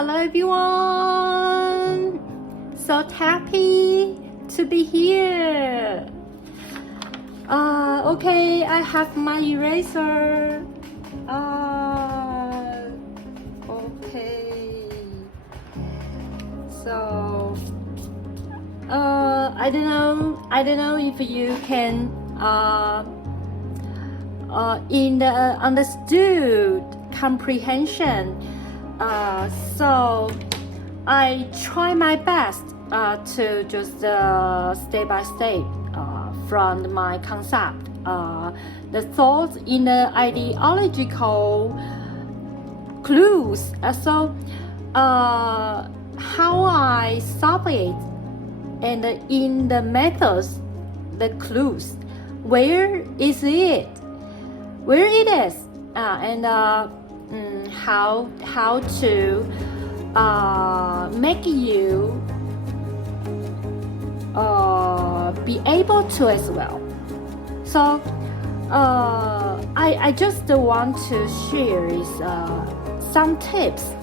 hello everyone. So happy to be here. Okay, I have my eraser. Okay. So I don't know if you can in the understood comprehension. So I try my best to just step by step from my concept, the thoughts in the ideological clues. So how I solve it, and in the methods, the clues, where is it? Where it is, and how to make you be able to as well. So I just want to share is some tips,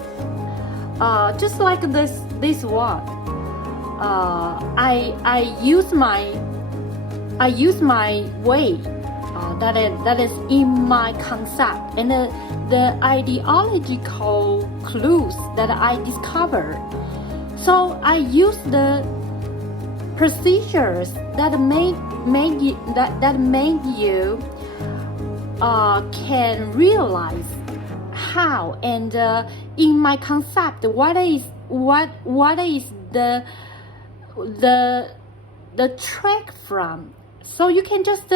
just like this one. I use my way. That is in my concept and the ideological clues that I discovered. So I use the procedures that make you can realize how, and in my concept what is the track from, so you can just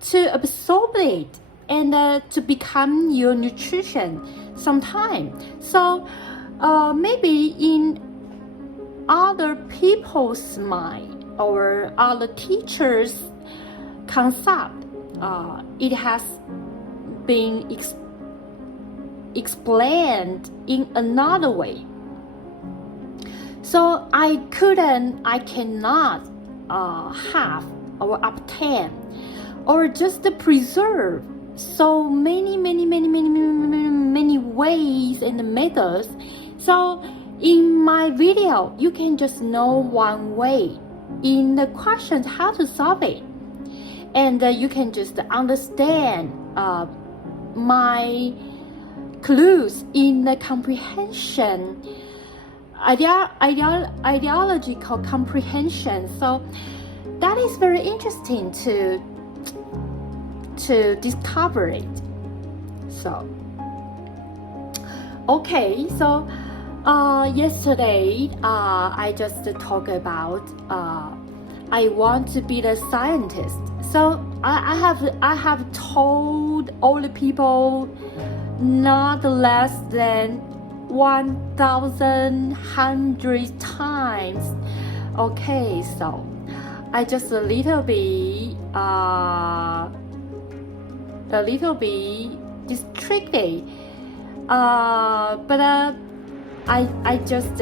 to absorb it and to become your nutrition sometime. So maybe in other people's mind or other teachers' concept, it has been explained in another way. So I cannot have or obtain or just preserve so many ways and methods. So in my video, you can just know one way in the questions how to solve it, and you can just understand my clues in the comprehension, ideological comprehension. So that is very interesting to discover it. So okay, so yesterday I just talked about I want to be the scientist. So I have told all the people not less than 1,100 times. Okay, so I just a little bit distracted, but I just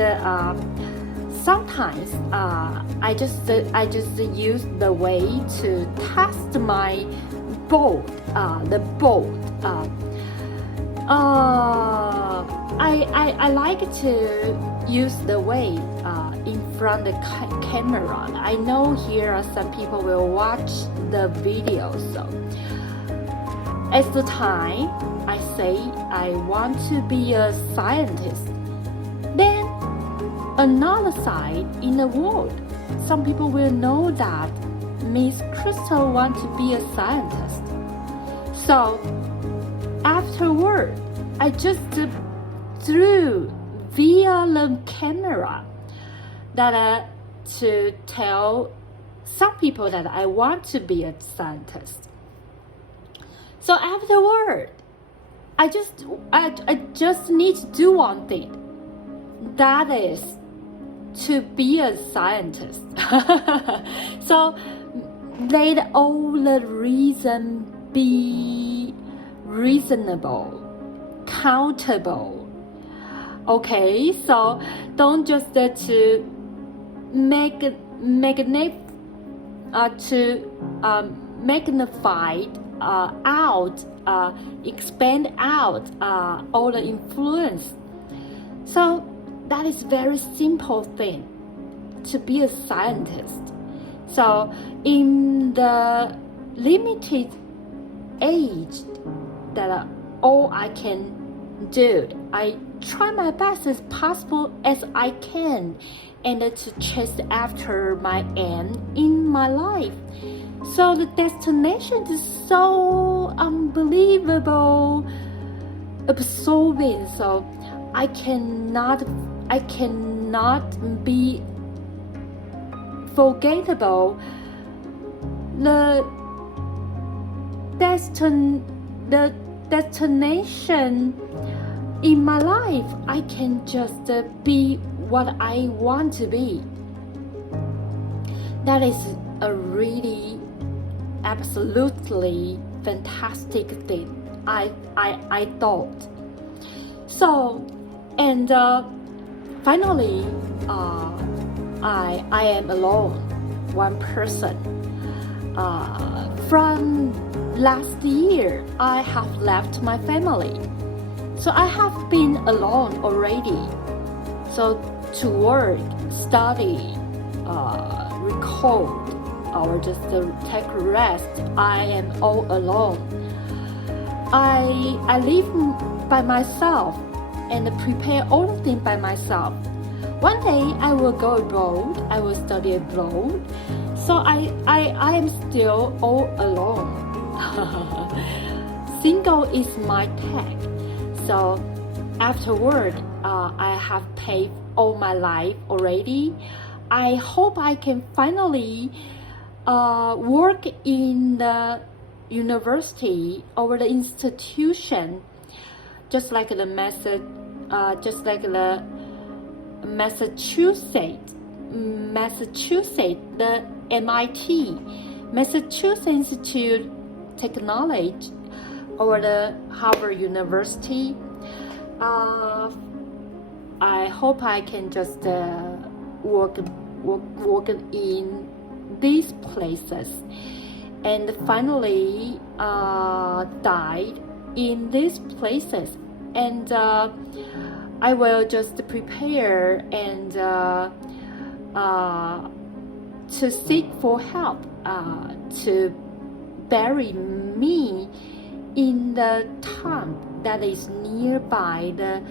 sometimes I just use the way to test my bold, the bold. I like to use the way in front of the camera. I know here are some people will watch the video. So at the time I say I want to be a scientist, then another side in the world, some people will know that Miss Crystal wants to be a scientist. So afterward, I just threw via the camera that to tell some people that I want to be a scientist. So afterward, I just need to do one thing. That is to be a scientist. So let all the reason be reasonable, countable. Okay, so don't just to magnify out, expand out all the influence. So that is very simple thing to be a scientist. So in the limited age that all I can do, I try my best as possible as I can and to chase after my aim in my life. So the destination is so unbelievable, absorbing. So I cannot be forgettable. The destination in my life, I can just be what I want to be. That is a really absolutely fantastic thing, I thought. So, and finally, I am alone, one person. From last year, I have left my family. So I have been alone already. So to work, study, record, or just take rest, I am all alone. I live by myself and prepare all the things by myself. One day I will go abroad, I will study abroad. So I am still all alone. Single is my tag. So afterward, I have paid all my life already. I hope I can finally work in the university or the institution, just like the Massachusetts, the MIT, Massachusetts Institute Technology, or the Harvard University. I hope I can just work in these places and finally died in these places, and I will just prepare and to seek for help to bury me in the tomb that is nearby the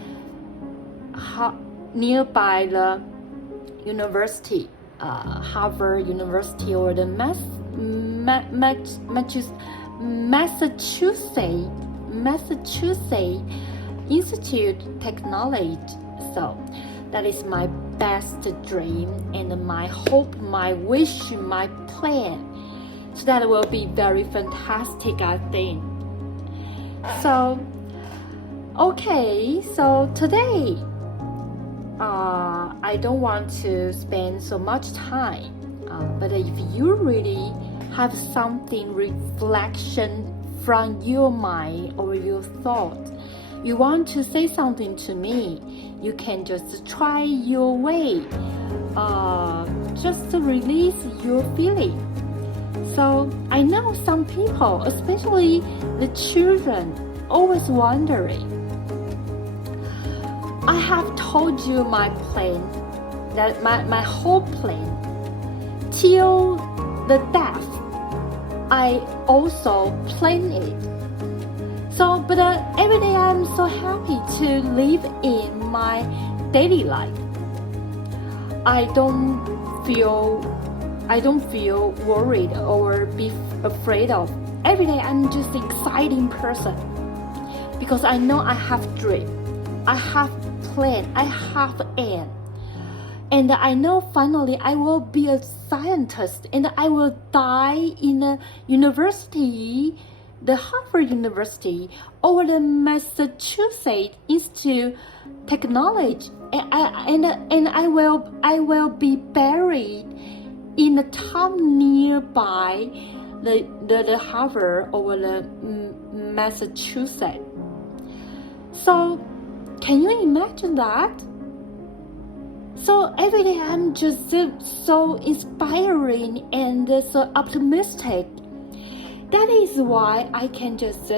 university, Harvard University, or the Massachusetts Institute Technology. So that is my best dream and my hope, my wish, my plan. So that will be very fantastic, I think. So, okay, so today, I don't want to spend so much time, but if you really have something reflection from your mind or your thought, you want to say something to me, you can just try your way, just to release your feeling. So I know some people, especially the children, always wondering. I have told you my plan, that my whole plan, till the death. I also plan it. So, but every day I'm so happy to live in my daily life. I don't feel worried or be afraid of. Every day I'm just an exciting person because I know I have dream, I have plan, I have aim, and I know finally I will be a scientist and I will die in a university, the Harvard University or the Massachusetts Institute Technology, and I will be buried in a town nearby the Harvard or the Massachusetts. So can you imagine that? So every day I'm just so inspiring and so optimistic. That is why I can just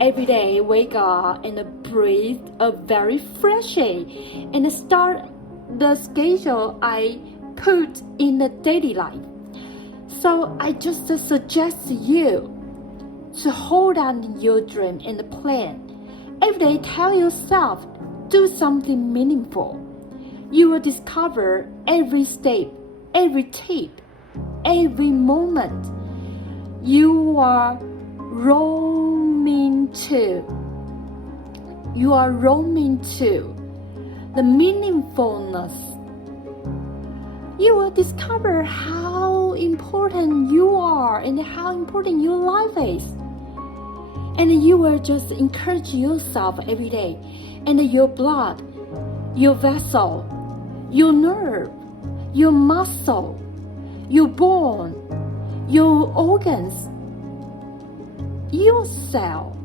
every day wake up and breathe a very fresh air and start the schedule I put in the daily life. So I just suggest you to hold on your dream and plan. Every day tell yourself, do something meaningful. You will discover every step, every tip, every moment you are roaming to. The meaningfulness. You will discover how important you are and how important your life is. And you will just encourage yourself every day. And your blood, your vessel, your nerve, your muscle, your bone, your organs, your cell,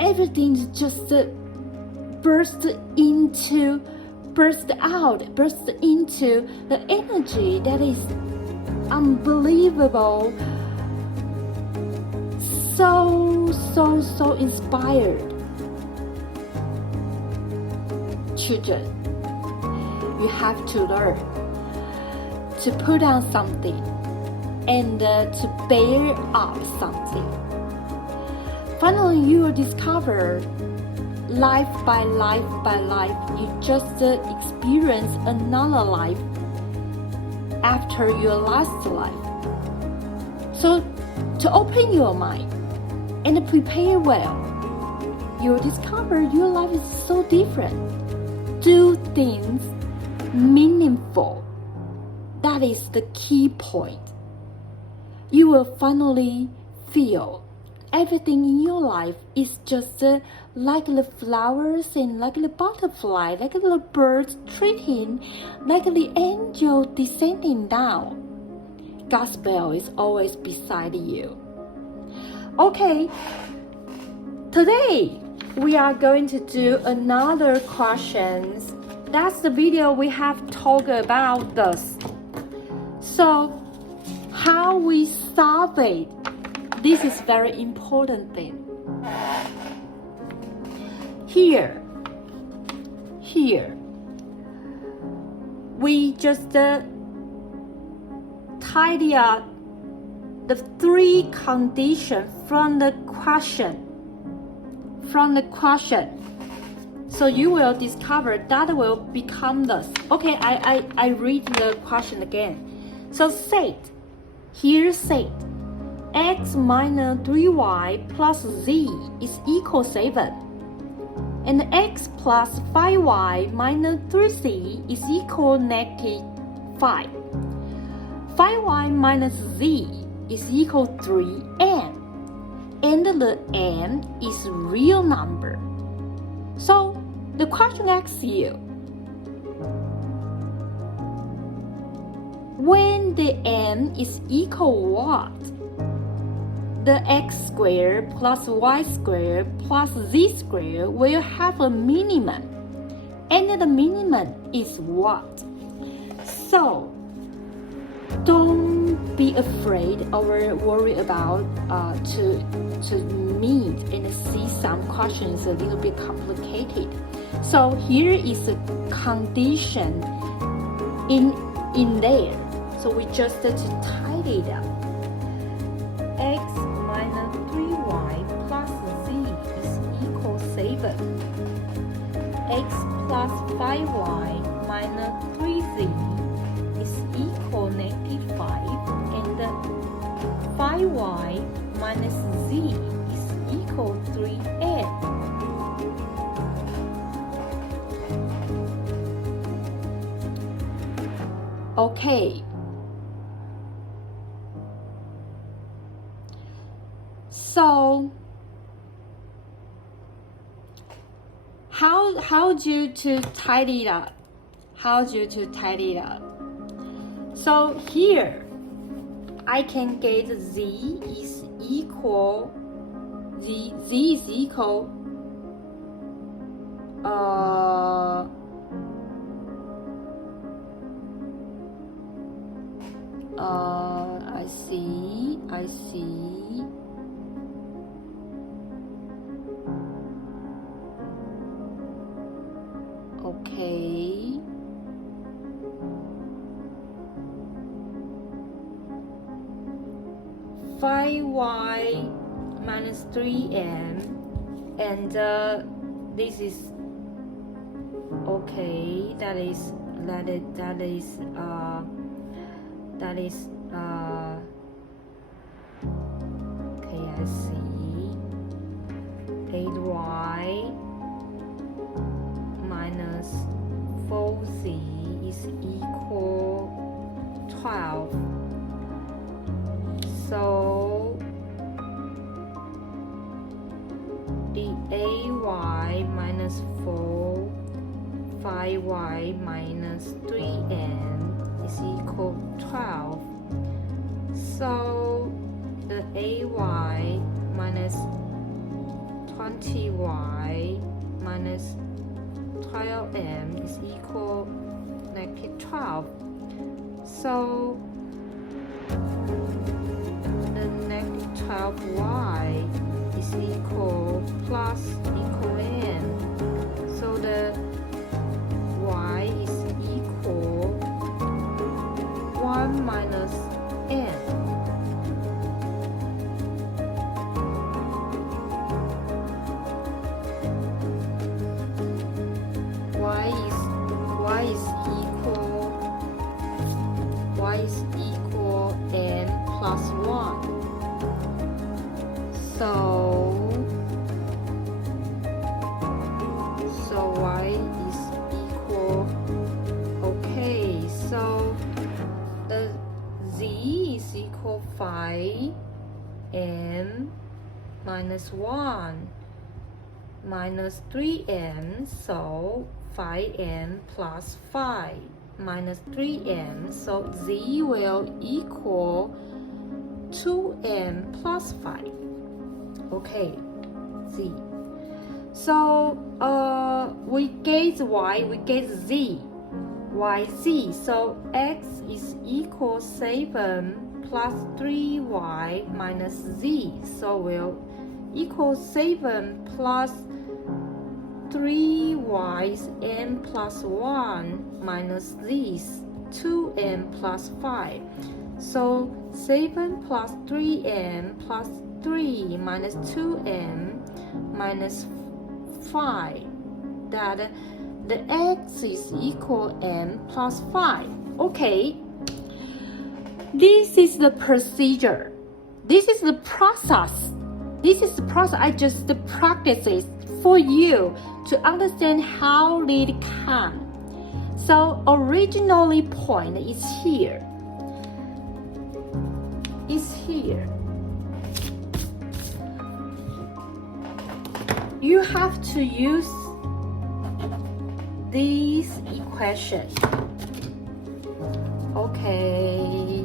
everything just burst into the energy that is unbelievable, so inspired. Children, you have to learn to put on something and to bear up something. Finally, you will discover life by life, you just experience another life after your last life. So to open your mind and prepare well, you'll discover your life is so different. Do things meaningful. That is the key point. You will finally feel everything in your life is just like the flowers and like the butterfly, like the birds treating, like the angel descending down. God's bell is always beside you. Okay, today we are going to do another questions. That's the video we have talked about this. So how we solve it, this is very important thing. Here, we just tidy up the three conditions from the question. So you will discover that will become this. Okay, I read the question again. So say x minus 3y plus z is equal 7. And x plus 5y minus 3z is equal negative 5. 5y minus z is equal 3n. And the n is real number. So the question asks you, when the n is equal what? The x squared plus y squared plus z squared will have a minimum. And the minimum is what? So don't be afraid or worry about to meet and see some questions a little bit complicated. So here is a condition in there. So we just to tidy it up. X minus 3y plus z is equal 7. X plus 5y minus 3z is equal negative 5. And 5y minus z is equal 3n. Okay. So how do you to tidy it up? So here I can get z is equal I see. Okay. 5y minus 3m, and this is okay. That is okay. I see. 8y minus 4z is equal 12. So the ay minus 4, 5y minus 3m is equal 12. So the ay minus 20y minus 12m is equal negative 12. So the negative 12y is equal plus equal n. So the y is equal 1 minus n. Y is equal n plus 1. So y is equal, okay, so the z is equal 5m minus 1 minus 3m, so 5m plus 5 minus 3m, so z will equal 2m plus 5. Okay, z. So we get y, we get z, yz. So x is equal 7 plus 3y minus z. So will equal 7 plus 3y m plus 1 minus this 2m plus 5. So 7 plus 3m plus 3 minus 2m minus 5. That the x is equal m plus 5. Okay. This is the procedure. This is the process. This is the process. I just practice it for you to understand how it can. So originally point is here. Is here. You have to use this equation. Okay.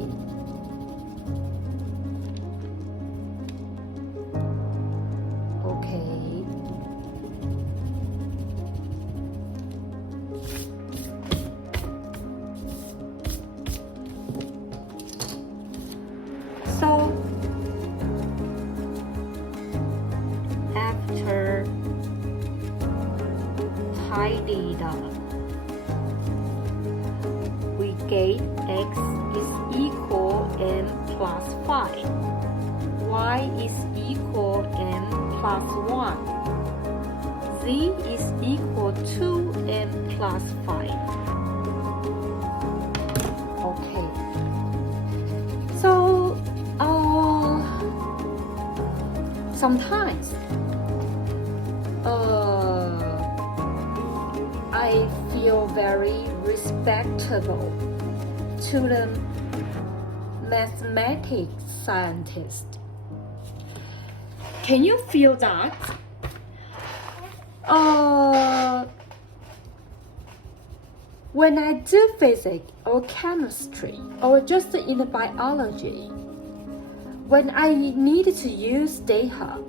So after tidy it up, we get x is equal m plus 5, y is equal m plus 1, z is equal to m plus 5. Okay. So sometimes I feel very respectable to the mathematics scientist. Can you feel that? When I do physics or chemistry or just in the biology, when I need to use data,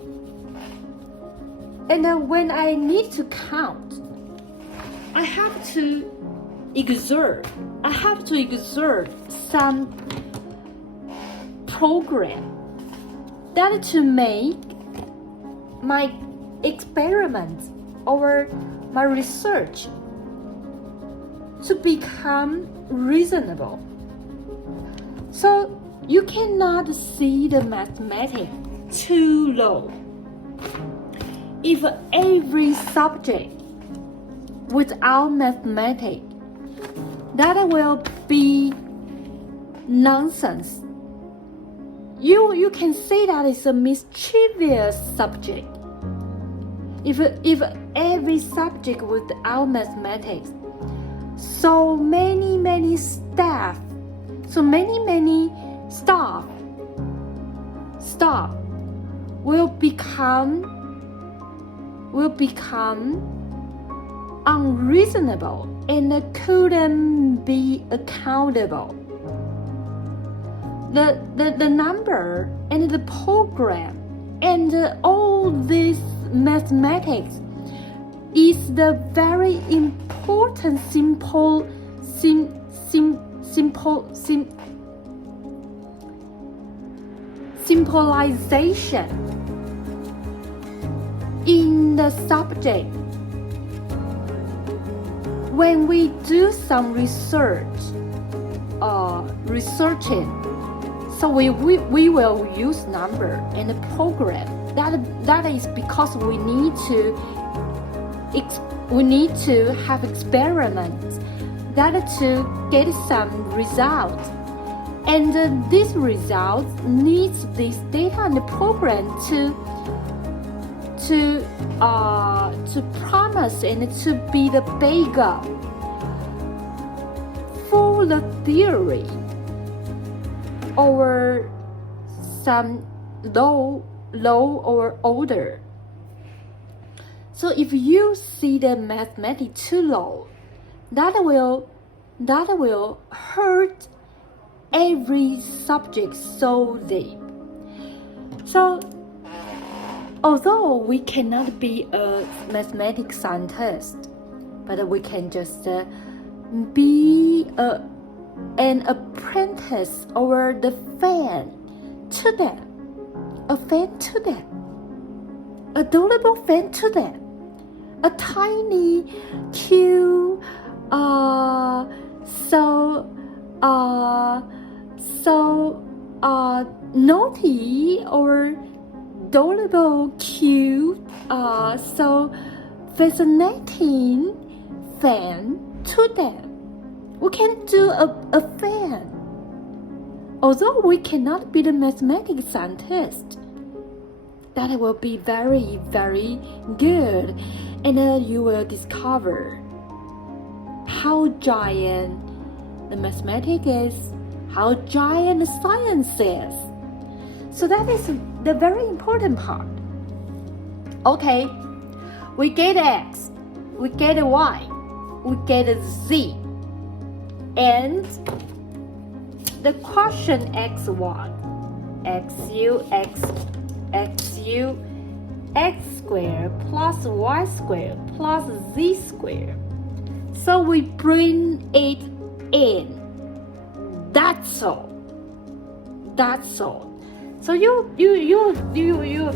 and when I need to count, I have to exert some program that to make my experiments or my research to become reasonable. So You cannot see the mathematics too low. If every subject without mathematics, that will be nonsense. You can say that it's a mischievous subject. If every subject without mathematics, so many staff will become unreasonable and couldn't be accountable. The number and the program and all this mathematics is the very important simplification in the subject. When we do some researching, so we will use number and a program. That is because we need to have experiments that to get some results, and this result needs this data and the program to promise and to be the backup for the theory or some low or order. So if you see the mathematics too low, that will hurt every subject so deep. So although we cannot be a mathematics scientist, but we can just be an apprentice or the fan to them, a fan to them, adorable fan to them, a tiny, cute, naughty or adorable, cute, so fascinating fan to them. We can do a fan. Although we cannot be the mathematics scientist, that will be very, very good. And you will discover how giant the mathematics is, how giant the science is. So that is the very important part. Okay, we get X, we get Y, we get Z. And the question x1, xu, x squared plus y squared plus z squared. So we bring it in. That's all. So you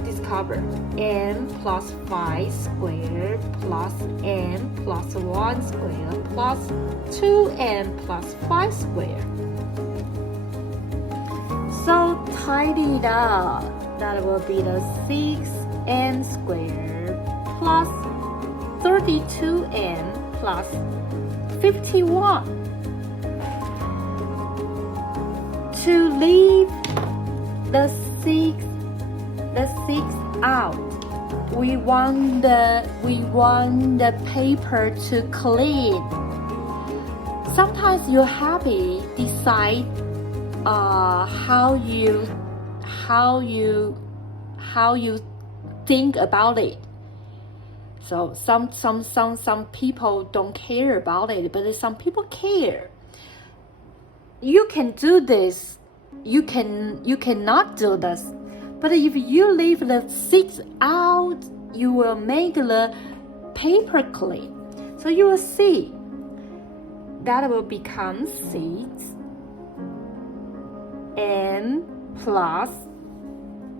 discover n plus 5 squared plus n plus 1 squared plus 2n plus 5 squared. So tidy it up. That will be the 6n squared plus 32n plus 51. To leave the 6 out, we want the paper to clean. Sometimes you're happy decide how you think about it. So some people don't care about it, but some people care. You can do this. You cannot do this. But if you leave the 6 out, you will make the paper clean. So you will see that will become 6 and plus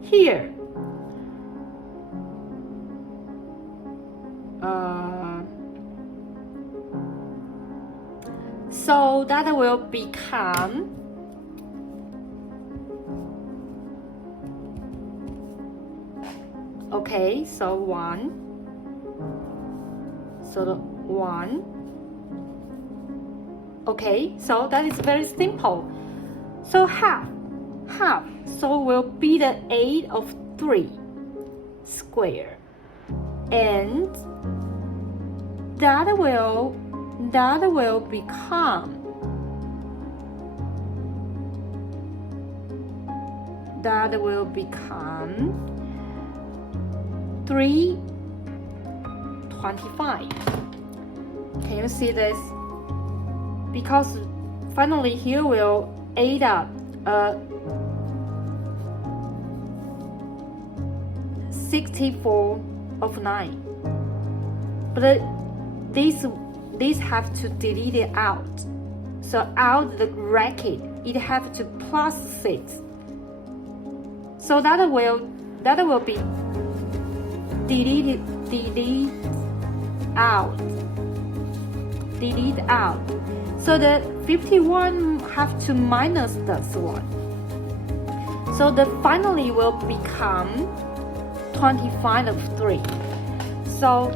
here. So that will become Okay, so 1. So the 1. Okay, so that is very simple. So half, so will be the 8 of 3 square, and that will become 325. Can you see this? Because finally here will add up 64 of 9. But this have to delete it out. So out the bracket, it have to plus 6. So that will be delete out. So the 51 have to minus this one. So the finally will become 25 of 3. So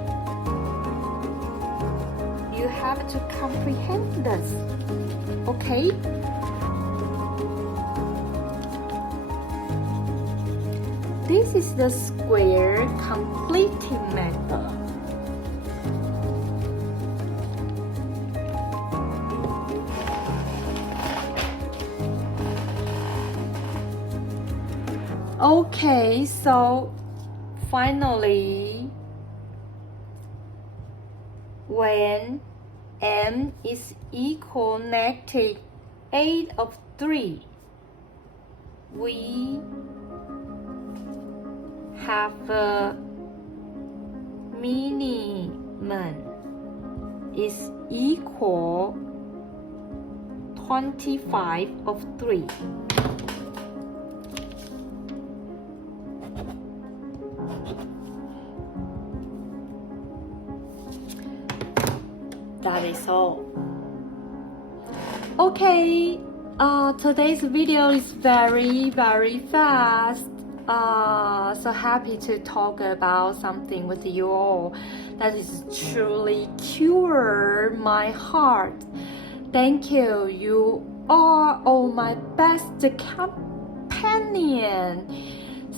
you have to comprehend this. Okay? This is the square completing method. Okay, so finally, when m is equal negative 8 of 3, we have a minimum is equal 25 of 3. That is all. Okay, today's video is very fast. So happy to talk about something with you all that is truly cure my heart. Thank you. You are all my best companion.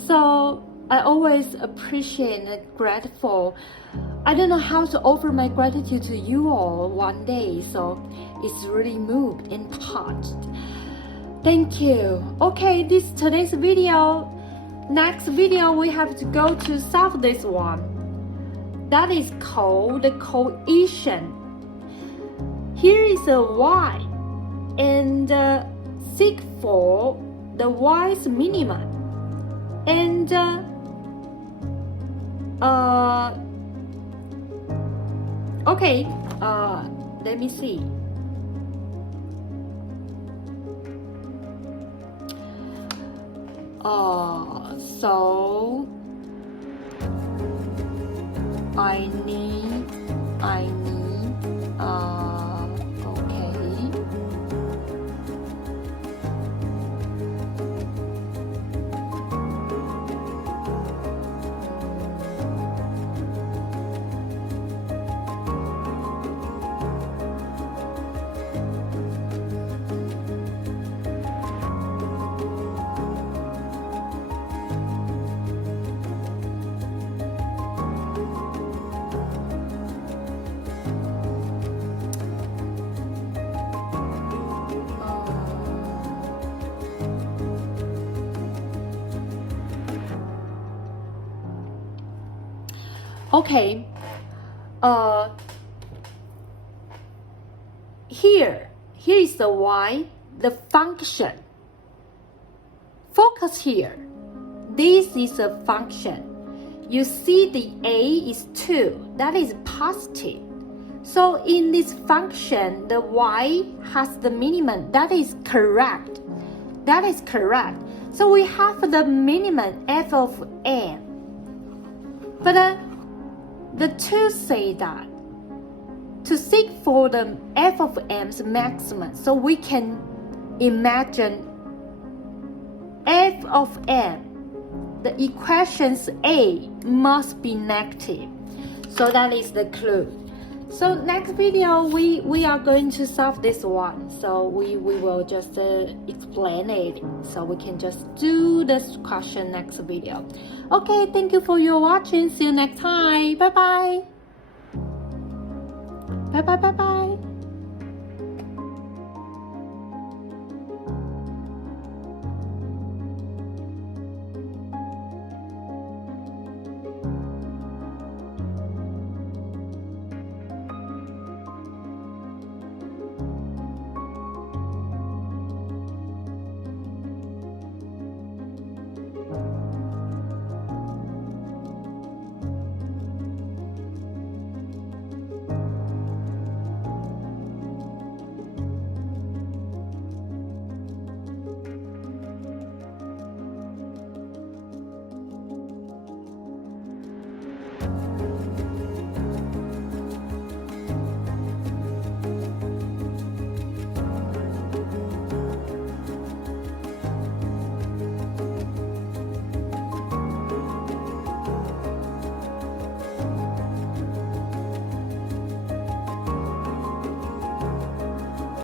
So I always appreciate and grateful. I don't know how to offer my gratitude to you all one day, so it's really moved and touched. Thank you. Okay, this is today's video. Next video we have to go to solve this one. That is called the coefficient. Here is a y, and seek for the y's minimum. And okay, let me see. So I need okay. Okay, here is the y, the function. Focus here. This is a function. You see the a is 2, that is positive. So in this function, the y has the minimum. That is correct. So we have the minimum f of n. But the two say that to seek for the f of m's maximum, so we can imagine f of m the equations A must be negative. So that is the clue. So next video, we are going to solve this one. So we will just explain it. So we can just do this question next video. Okay, thank you for your watching. See you next time. Bye bye. Bye bye bye bye.